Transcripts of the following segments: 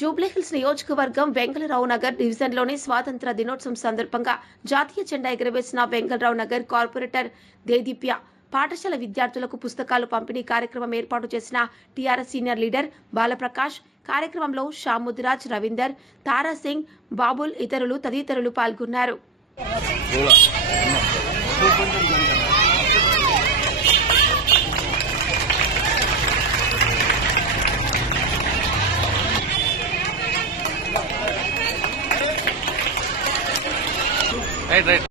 జూబ్లీహిల్స్ నియోజకవర్గం వెంగళరావు నగర్ డివిజన్లోని స్వాతంత్ర దినోత్సవం సందర్భంగా జాతీయ జెండా ఎగురవేసిన వెంగళరావు నగర్ కార్పొరేటర్ దేదీప్య పాఠశాల విద్యార్థులకు పుస్తకాలు పంపిణీ కార్యక్రమం ఏర్పాటు చేసిన టీఆర్ఎస్ సీనియర్ లీడర్ బాలప్రకాష్ కార్యక్రమంలో షాముద్రాజ్ రవీందర్ తారాసింగ్ బాబుల్ ఇతరులు తదితరులు పాల్గొన్నారు. రైట్ రైట్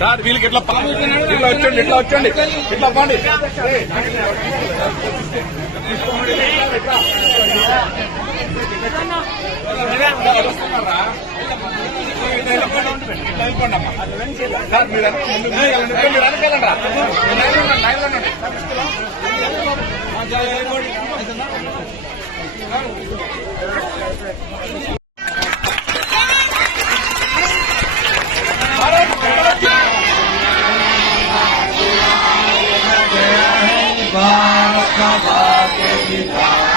సార్ వీళ్ళకి ఇట్లా ఇట్లా వచ్చండి ఇట్లా వచ్చండి ఇట్లా పండి भारत का भाग्य विधान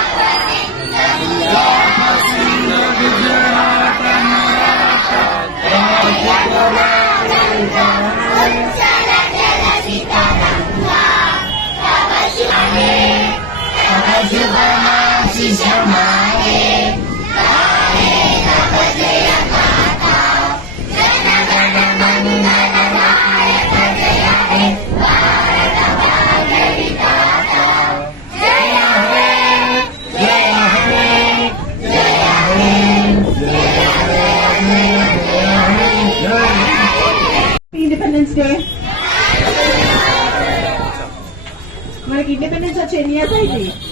ఇండిపెండెన్స్ డే మనకి ఇండిపెండెన్స్ వచ్చి ఎన్ని ఇయర్స్ అయింది ఓ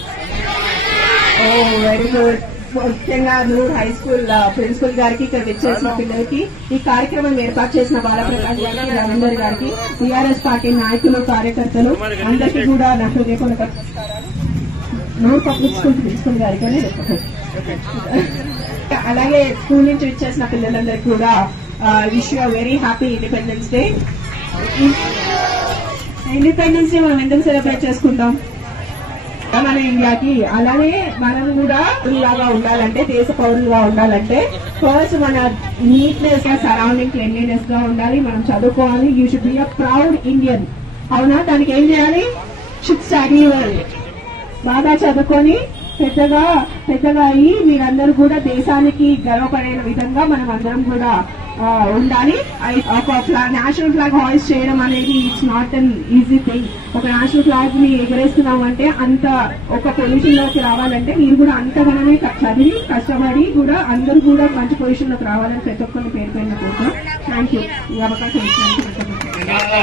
Very good ముఖ్యంగా నూర్ హై స్కూల్ ప్రిన్సిపల్ గారికి ఇక్కడ విచ్చేసిన పిల్లలకి ఈ కార్యక్రమం ఏర్పాటు చేసిన బాలప్రకాష్ గారికి రవీందర్ గారికి టీఆర్ఎస్ పార్టీ నాయకులు కార్యకర్తలు అందరికీ కూడా నా హృదయపూర్వక నూర్ పబ్లిక్ స్కూల్ ప్రిన్సిపల్ గారికి అలాగే స్కూల్ నుంచి విచ్చేసిన పిల్లలందరికీ కూడా wish you very happy independence day independence day మనం ఎందుకు సెలబ్రేట్ చేసుకుంటాం? మన ఇండియాకి అలానే మనం కూడా లాగా ఉండాలంటే దేశ పౌరులుగా ఉండాలంటే ఫస్ట్ మన నీట్నెస్గా సరౌండింగ్ క్లెన్లీనెస్గా ఉండాలి మనం చదువుకోవాలి. You should be a proud Indian అవునా? దానికి ఏం చేయాలి? షుడ్ స్టడీ వరల్డ్ బాగా చదువుకొని పెద్దగా పెద్దగా అయ్యి మీరందరూ కూడా దేశానికి గర్వపడే విధంగా మనం అందరం కూడా ఉండాలి. ఐ- ఒక నేషనల్ ఫ్లాగ్ హాయిస్ట్ చేయడం అనేది it's not an easy thing ఒక నేషనల్ ఫ్లాగ్ని ఎగరేస్తున్నాం అంటే అంత ఒక పొజిషన్లోకి రావాలంటే మీరు కూడా అంతగానే చదివి కష్టపడి కూడా అందరూ కూడా మంచి పొజిషన్లోకి రావాలని ప్రతి ఒక్కరిని పేరు పైన కోసం థ్యాంక్ యూ ఈ అవకాశం ఇచ్చినందుకు